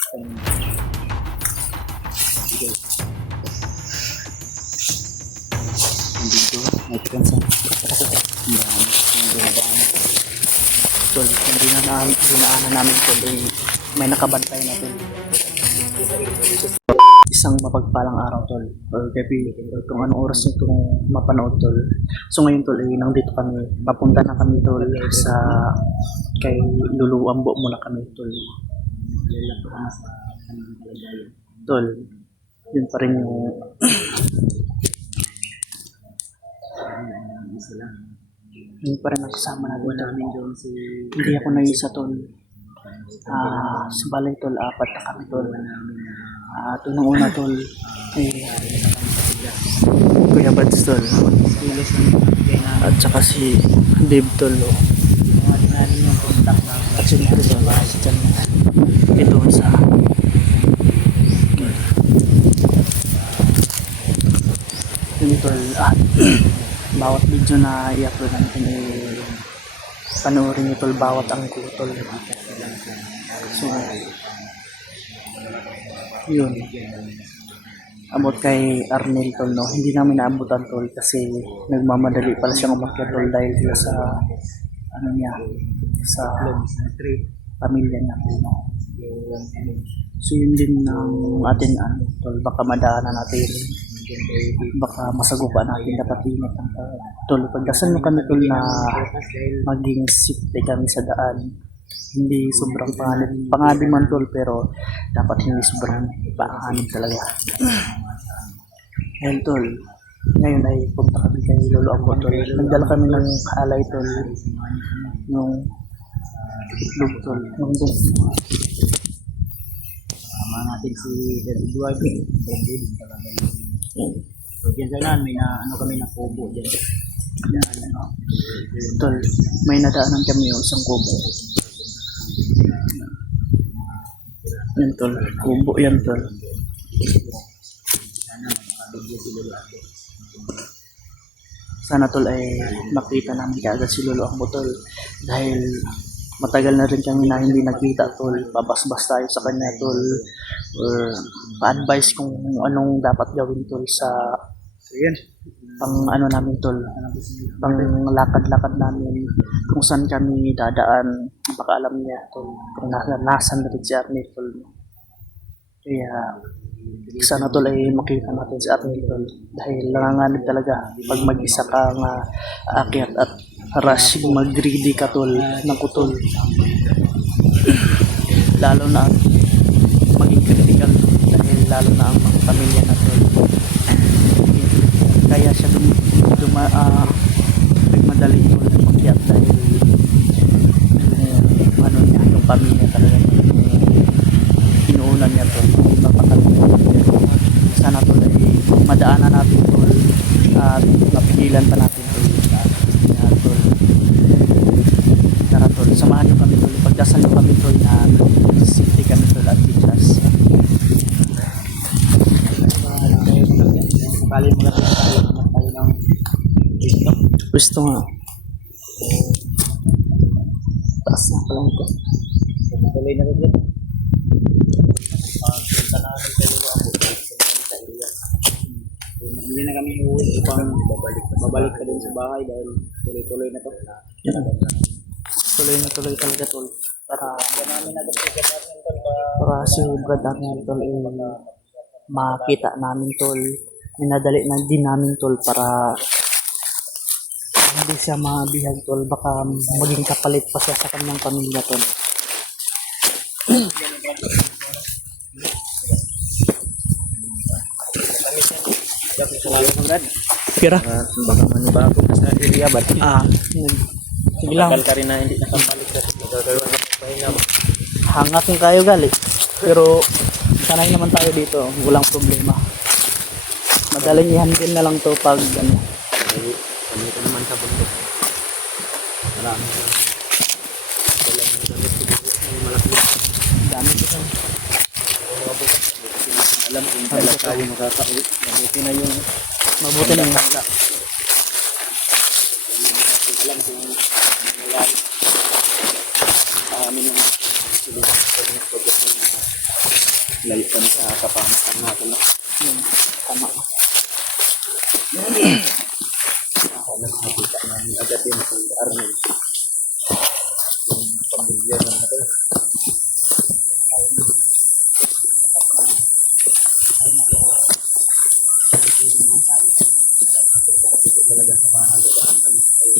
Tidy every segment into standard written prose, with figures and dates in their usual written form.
Dito, may pikansa. Tol, hindi na dinaanan namin tol, may nakabantay natin. Isang mapagpalang araw tol, or gabi, or kung anong oras nyo itong mapanood tol. So ngayon tol, nandito kami, papunta na kami tol sa kay Lulu Ambo muna kami tol. Tol, yun pa rin yung yun pa rin ang kasama natin tol. Hindi ako nag-isa tol. Sa balay tol, 4 na kami tol. Ito nung una tol, Kuya Bads tol. At saka si Dave tol. At si Mary tol. Ito sa yun tol. Bawat video na i-upload natin panoorin nyo tol, bawat anggulo tol. So yun, abot kay Arnel tol no, hindi namin naabutan tol kasi nagmamadali pala siyang umakyat tol dahil sila sa ano niya, sa pamilya niya no. So yun din ng atin ano tol, baka madaanan natin, baka masagupan natin, dapat ingat ang tol. Pagdasal mo kami tol na maging safety kami sa daan, hindi sobrang panganib man tol, pero dapat hindi sobrang panganib talaga. Ngayon tol, ngayon ay punta kami kay Lolo Ambo tol. Nagdala kami ng alay tol, yung itlog tol, yung sama natin si Edward. So diyan sana may na ano kami na kubo diyan. Tol, may nadaanan kami yung isang kubo. Yan tol, kubo yan tol. Sana tol ay makita namin kaagad si Lolo Ambo tol, dahil matagal na rin kami na hindi nagkita tol. Pabasbas tayo sa kanya tol, or pa-advise kung anong dapat gawin tol sa pang ano namin tol, pang lakad-lakad namin, kung saan kami dadaan. Baka alam niya tol kung nasan na rin si Arnel tol. Kaya sana tol ay makita natin si Arnel tol, dahil nanganganib talaga pag mag-isa ka nga aakyat at rushing mag-greedy ka tol ng kutol, lalo na maging critical dahil lalo na ang mga pamilya na tol. Kaya siya nagmadali tol na makyat dahil ano niya, yung pamilya talaga inuunan niya tol, mapakalimutan. Sana tol ay madaanan natin tol at mapigilan pa natin tol. Tara tol, samahan nyo kami tol, pagdasal nyo kami tol na safety kami tol at ligtas. Kali mo kasi tayo ng Gusto nga. Taas na pala ito. tuloy na rin. Punta na kami sa Lolo Ambo. Hindi na kami uuwi upang babalik pa din sa bahay dahil tuloy-tuloy na to. Yan. Tuloy na tuloy talaga tol. Para namin agad si Brad Arnel tol makita namin tol. Minadali na din namin tol para hindi siya mabihag tol, baka maging kapalit pa siya sa kanyang pamilya tol. Kira? Baka manibago ka sa area ba? Sige lang. Tagal ka rin na hindi nakabalik ka. Magagawa na pahinga mo. Hangat yung kayo gali. Pero sanay naman tayo dito, walang problema. Madaling i-handle na lang to pag ano. Kami ito naman sa bundok. Marami. Walang gamit siguro. Malaki. Dami ko sa alam kung kailan tayo makakauwi. mabuti na yung alam kung nangyayari. Amin yung project ng Layo pa sa kapamakan natin. No? Yun, tama ka. Ako na nakita namin agad din si Arnel. Yung pamilya natin. Talaga sa bahay kami ay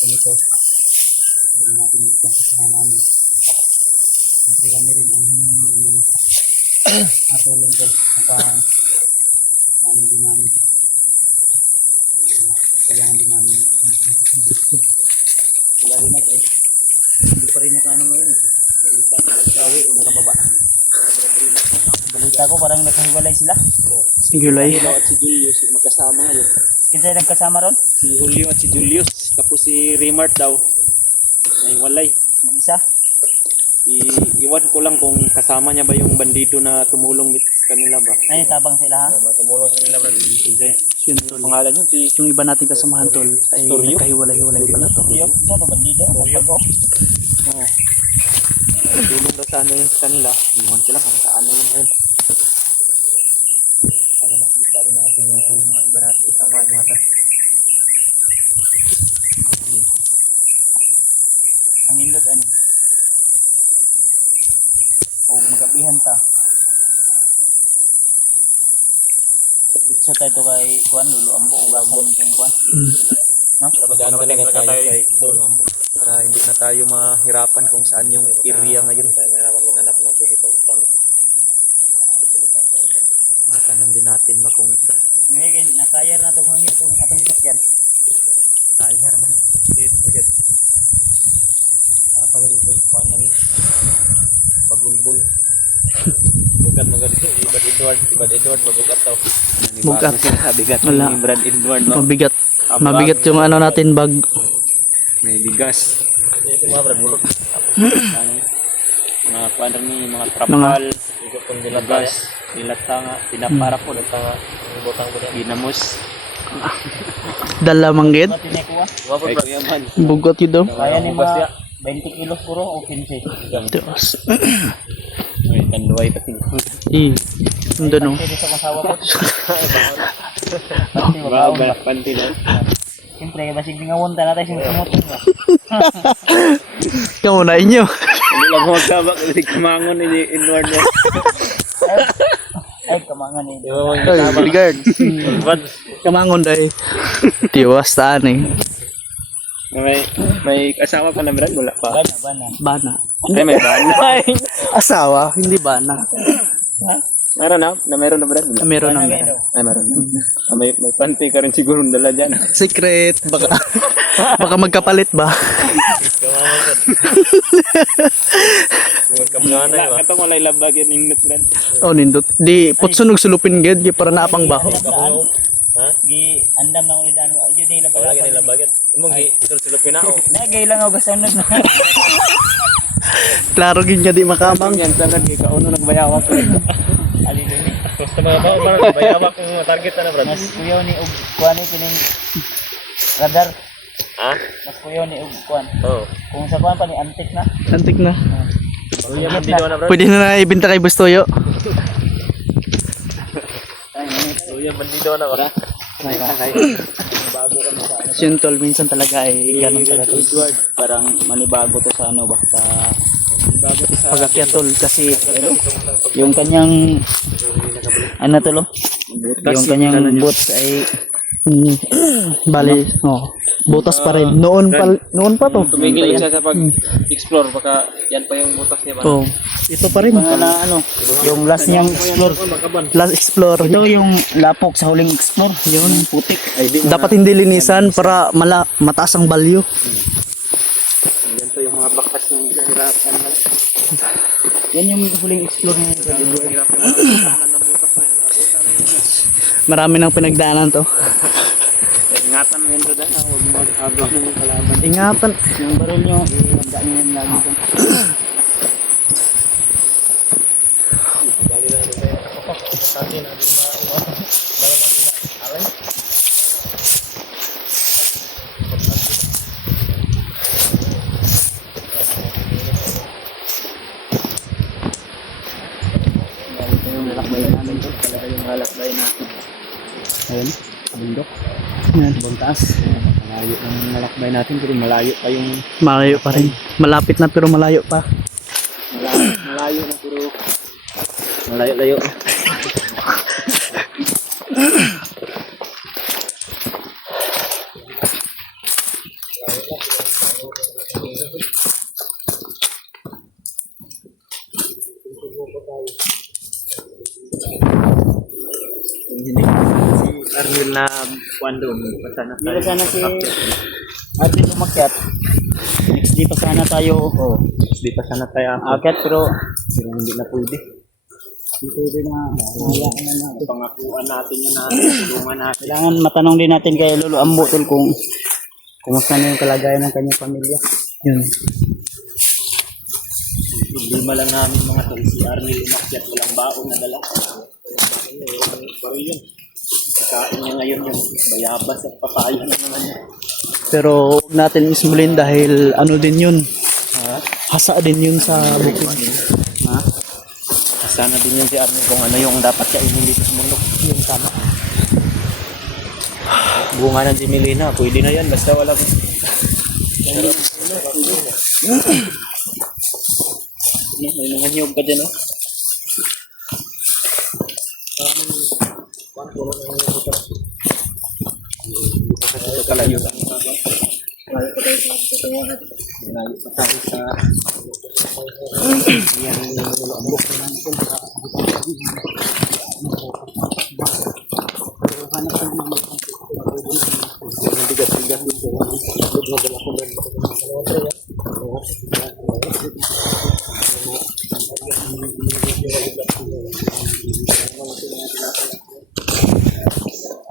ito doon natin pagkasama namin. Siyempre kami rin ang hiningi ng atulong ko sa namin din namin. Kailangan din namin sila rin ay hindi pa rin nakano ngayon. Balita ko parang nagkahiwalay sila. Si Gulay. Julio at si Julius magkasama ngayon. Kinsay nagkasama ron? Si Julio at si Julius. Tapos si Remart daw. Nahiwalay. Mag-isa? Iwan ko lang kung kasama niya ba yung bandido na tumulong sa kanila ba. Ay, tabang sila ha? Tumulong sa kanila ba? Yun, tol. Pangalan yun si Yung iba nating kasamahan tol ay Toryo? nagkahiwalay-hiwalay pala tol. Julio. Ano, bandido? Oo. Tulong daw sa ano yun sa kanila. Iwan ko lang kung saan yun ngayon. Sana nakita rin natin yung mga iba natin isama natin. Ang indot ano? O magabihan ta. Bitsa tayo to kay Juan, Lulu Ambo, o gasan yung Juan. No? Magdaan talaga tayo kay doon para hindi na tayo mahirapan kung saan yung area ngayon. Tayo mahirapan maghanap ng pwede pang kami. Matanong din natin kung Ngayon, nakayar na ito kung itong atong sakyan. tayar man. Dito agad. Pala ito yung kuhan namin. Pagulbul. Bugat maganda. Ibad Edward, mabugat tao. Bugat. Bigat Wala. ni Brad Edward. No? Mabigat. Mabigat yung ano natin bag. May bigas. Mga Brad, mulot. Mga kuhan rin mga trapal. Bigas. Dilatanga. Pinapara ko. Binamos. Dala manggid. Kay Kuya Man. Bugot yun daw. Kaya ni mga 20 kilos puro o 15. Diyos. may tanduay pati. Ando no. Panti na. Siyempre, basig nga wonta natin siyang sumutong ba? Kamunain nyo. Hindi lang ako magkabak. Kasi kamangon ni Edward mo. Ay, kamangan eh. Ay, Rigard. Kamangon dahil. Tiwas taan eh. May asawa pa na Brad? Wala pa. Bana. Ay, may bana. Asawa, hindi bana. Meron na? Meron na Brad? Wala. Meron na meron. Ay, meron na. May panty ka rin siguro dala dyan. Secret. Baka magkapalit ba? Wala, katong walay labag yun yung nut Brad. Oh, nindot. Di, putsunog sulupin gid para naapang baho. Ha? Gi, andam na ulit ano. Yun yung labag. Wala ganyan labag yan. Imong sulupin na ako. Nagay lang ako sa unod na. Klaro gid nga di makamang. Yan, sanad kay kauno nagbayawak. Alilini. Gusto mga bao, parang nagbayawak yung target na Brad. Mas kuyaw ni og kuan ni kining radar. Ha? Mas kuyaw ni og kuan. Oo. Kung sa kuan pa ni antik na. Antik na. Kuya, bandido na Brad. Pwede na ibenta kay Bustoyo. Kuya, bandido na ba? Siyentol minsan talaga ay ganun talaga. Edward, parang manibago to sa ano ba? Sa manibago to sa Pag-akyat tol kasi yung kanyang ano to lo? Yung kanyang boots ay bali, butas pa rin. Noon pa to. tumigil siya sa pag-explore, baka yan pa yung butas niya ba? Oh, ito pa rin. Yung last niyang explore. Last explore. Ito yung lapok sa huling explore. Yun, putik. Dapat hindi linisan para mataas ang value. Yan pa yung mga bakas ng hirapan. Yan yung huling explore niya. Hirapan ng butas na yan. Marami nang pinagdaanan to. Ingatan mo yun doon. Huwag mo mag-agaw ng kalaban. Ingatan. Yung baril nyo, magdaan nyo yung lagi to. Bali na rin tayo. Sa atin, ano na alay. lakbay natin. Ayun, bundok. Yan. Buntas. Malayo ng nalakbay natin pero malayo pa yung Malayo pa rin. Malapit na pero malayo pa. malayo na pero malayo-layo. Si Arnel na kuwan doon. Basta na Di pa sana si Arvin umakyat. Next di pa sana tayo Di pa sana tayo akyat pero hindi na pwede. di pwede na hayaan na natin. Pangakuan natin yun na tulungan natin. Kailangan matanong din natin kay Lolo Ambo tol kung kumusta na yung kalagayan ng kanyang pamilya. Yun. Problema lang namin mga tol. Si Arnel umakyat walang baon na dala. Baril yun. Kain niya ngayon yung bayabas at papaya na naman niya. Pero huwag natin ismulin dahil ano din yun. Ha? Hasa din yun sa bukid. Ha? Sana din yun si Arnel kung ano yung dapat kainin dito sa mundo. Yun tama. Bunga ng Simelina, pwede na yan basta walang may mga niyog pa dyan, oh. Ito kalayo. Malayo pa tayo sa yan yung ambok na natin. Bigat-bigat dito. Magdala ko rin.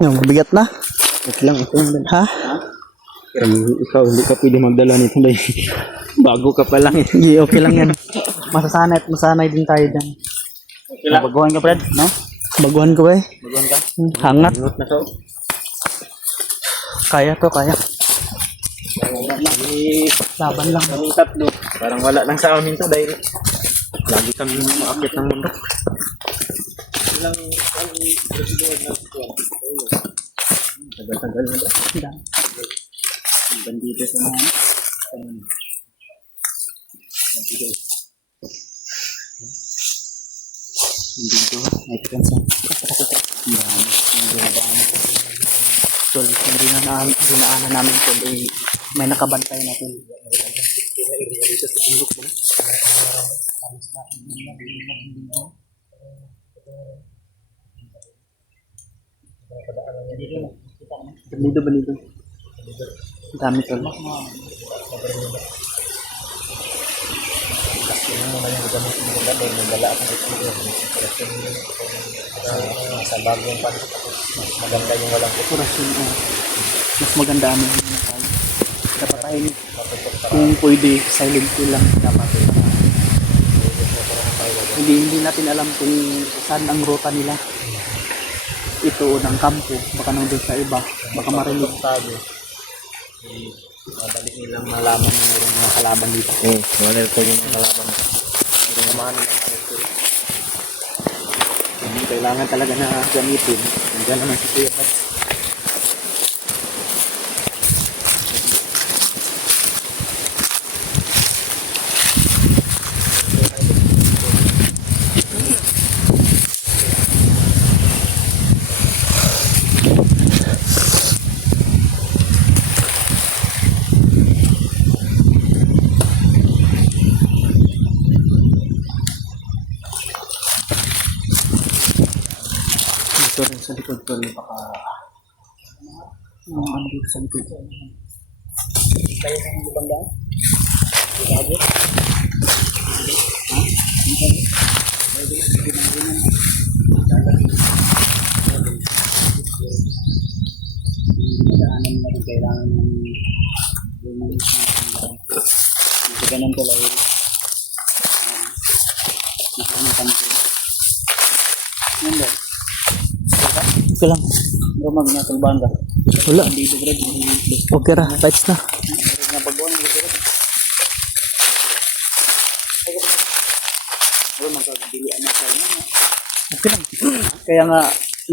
Yung bigat na. Ito lang. Ha? Ikaw hindi ka pwede magdala nito dahil bago ka pa lang eh. Hindi, okay lang yan. Masasanay at masanay din tayo dyan. Baguhan ka Brad, no? Baguhan ko ba eh? Baguhan ka? Hangat. Ingot na to. Kaya to, kaya. Laban lang kami tatlo. Parang wala lang sa amin to dahil lagi kami umaakit ng mundo. Ilang tagal-tagal na ba? Bandito sa mga dito. Ito kan sa Tol, yung dinaanan namin tol, eh, may nakabantay na tol. Balido. Dami tol. Sa bagong panit mas maganda yung walang Operasyon ko. Mas maganda ano yung tayo. Dapat tayo kung pwede silent ko lang dapat. Hindi natin alam kung saan ang ruta nila. Ito ng kampo, baka nandun sa iba, baka marinig. tago. Madali nilang malaman na mayroong mga kalaban dito. Wala ko yung mga kalaban. Hindi naman ng hindi kailangan talaga na gamitin. Nandiyan naman si Kuya Pat. Dito rin sa likod tol, baka ano dito sa likod. kayo ng banda. Daanan na rin kailangan ng kasi ganun ko lang nakaano kami sila. Yan ba? Okay lang. Bro, magnatalbahan ka. Wala. Dito, Brad. Okay ra, lights na. Nabaguan mo dito. Bro, magkagbilian na tayo. Okay lang. Kaya nga,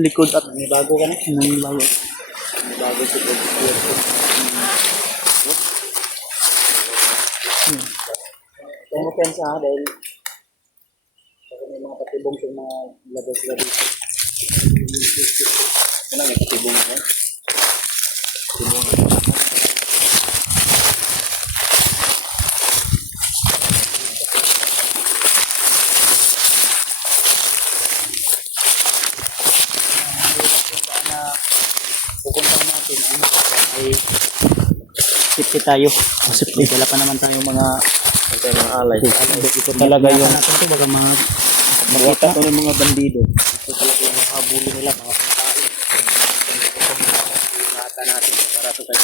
likod at May bago ka na. bago. Bago si Kung sa dahil kasi may mga patibong sa mga lagay sila dito. Ano may katibong mo? Pupuntahan natin ay safety tayo. May dala pa naman tayong mga alay. ito talaga yung natin ito baka Makita ko ng mga bandido. Ito talaga yung habulin nila, mga pagkain. Ingatan natin para ito tayo.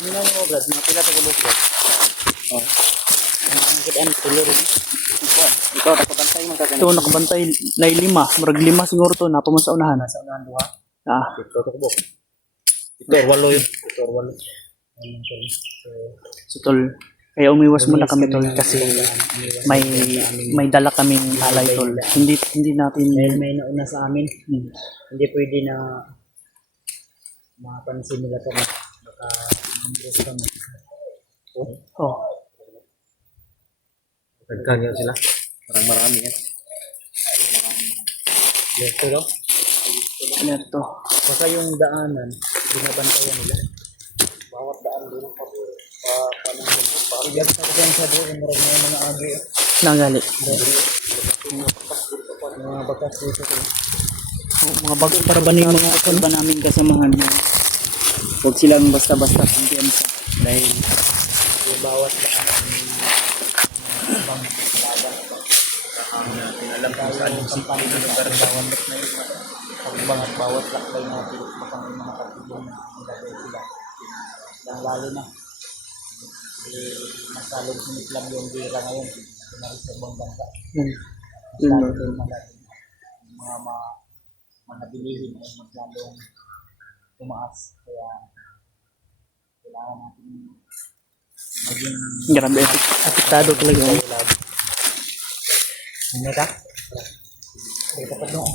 ano na mo Brad, mga pila sa kulog Brad. Oh. Ang kitaan tulo rin. Ikaw, nakabantay mo Ito nakabantay na 5, murag 5 siguro to napa mo sa unahan. Sa unahan duha. Ah, Ito, tukbo. Ito, walo yun. Ito walo. so tol, kaya umiwas muna kami tol kasi may dala kaming alay tol. Hindi natin Dahil may nauna sa amin, hmm, hindi pwede na mapansin nila kami. Baka mambros kami. oh, Nagkanya sila. Parang marami yan. Dito daw. ano to? Baka yung daanan, binabantayan nila. Bawat daan doon Ilag sa dyan sa doon, marami na yung mga agi. Nagali. Mga bakas dito. Oh, mga bago para ba yung mga Ba namin kasamahan mo? Huwag silang basta-basta kumpiyansa. Dahil yung bawat ibang laban. Alam kung saan yung Kampanya ng lugar bawat na yun. Pagbang at bawat lakbay natin, baka may mga katulong na nilagay sila. Lang lalo na. Masalong sumiklab yung gira ngayon. Pinaris sa ibang bansa. Yun. Lalo Yun. din mga mga bilihin ay maglalong tumaas. Kaya kailangan natin maging Grabe, apektado talaga. Oh. Ano ka? Ito pa doon.